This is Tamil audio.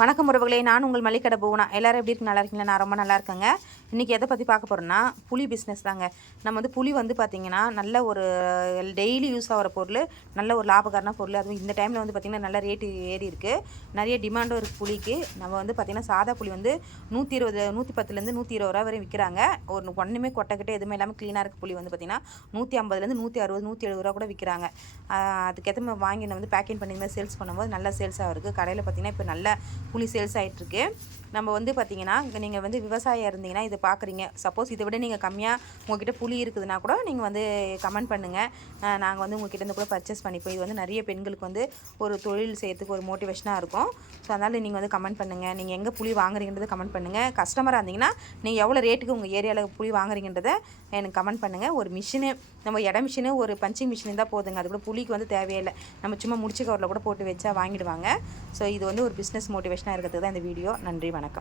வணக்கம் உறவுகளே, நான் உங்கள் மளிகை பூவனா. எல்லோரும் எப்படி இருக்கு? நல்லா இருக்கீங்களா? நான் ரொம்ப நல்லா இருக்கேங்க. இன்றைக்கி எதை பற்றி பார்க்க போகிறோன்னா, புளி பிஸ்னஸ் தாங்க. நம்ம வந்து புளி வந்து பார்த்திங்கன்னா நல்ல ஒரு டெய்லி யூஸ் ஆகிற பொருள், நல்ல ஒரு லாபகரமான பொருள். அதுவும் இந்த டைமில் வந்து பார்த்திங்கன்னா நல்ல ரேட்டு ஏறி இருக்குது, நிறைய டிமாண்டும் இருக்குது புளிக்கு. நம்ம வந்து பார்த்திங்கன்னா சாதா புளி வந்து 120 110லேருந்து 120 ரூபா வரை விற்கிறாங்க. ஒன்றுமே கொட்டைக்கிட்ட எதுவுமே இல்லாமல் க்ளீனாக இருக்க புளி வந்து பார்த்திங்கன்னா 150லேருந்து 160 170 ரூபா கூட விற்கிறாங்க. அதுக்கேற்ற மாதிரி வாங்கி நம்ம வந்து பேக்கிங் பண்ணி மாதிரி சேல்ஸ் பண்ணும்போது நல்ல சேல்ஸாக இருக்குது. கடையில் பார்த்திங்கன்னா இப்போ நல்ல புளி சேல்ஸ் ஆகிட்டுருக்கு. நம்ம வந்து பார்த்திங்கன்னா நீங்கள் வந்து விவசாயம் இருந்தீங்கன்னா இது பார்க்குறீங்க, சப்போஸ் இதை விட நீங்கள் கம்மியாக உங்கள்கிட்ட புளி இருக்குதுன்னா கூட நீங்கள் வந்து கமெண்ட் பண்ணுங்கள். நாங்கள் வந்து உங்கள்கிட்ட இருந்து கூட பர்ச்சேஸ் பண்ணிப்போம். இது வந்து நிறைய பெண்களுக்கு வந்து ஒரு தொழில் செய்யறதுக்கு ஒரு மோட்டிவேஷனாக இருக்கும். ஸோ அதனால் நீங்கள் வந்து கமெண்ட் பண்ணுங்கள், நீங்கள் எங்கே புளி வாங்குறீங்கன்றது கமெண்ட் பண்ணுங்கள். கஸ்டமராக இருந்தீங்கன்னா நீங்கள் எவ்வளோ ரேட்டுக்கு உங்கள் ஏரியாவில் புளி வாங்குறீங்கன்றதை எனக்கு கமெண்ட் பண்ணுங்கள். ஒரு மிஷினு, நம்ம இட மிஷினு, ஒரு பஞ்சிங் மிஷின் இருந்தால் போதுங்க. அது கூட புளிக்கு வந்து தேவையில்லை, நம்ம சும்மா முடிச்சு கவரில் கூட போட்டு வச்சா வாங்கிடுவாங்க. ஸோ இது வந்து ஒரு பிஸ்னஸ் மோட்டிவேஷனாக இருக்கிறது தான் இந்த வீடியோ. நன்றி, வணக்கம்.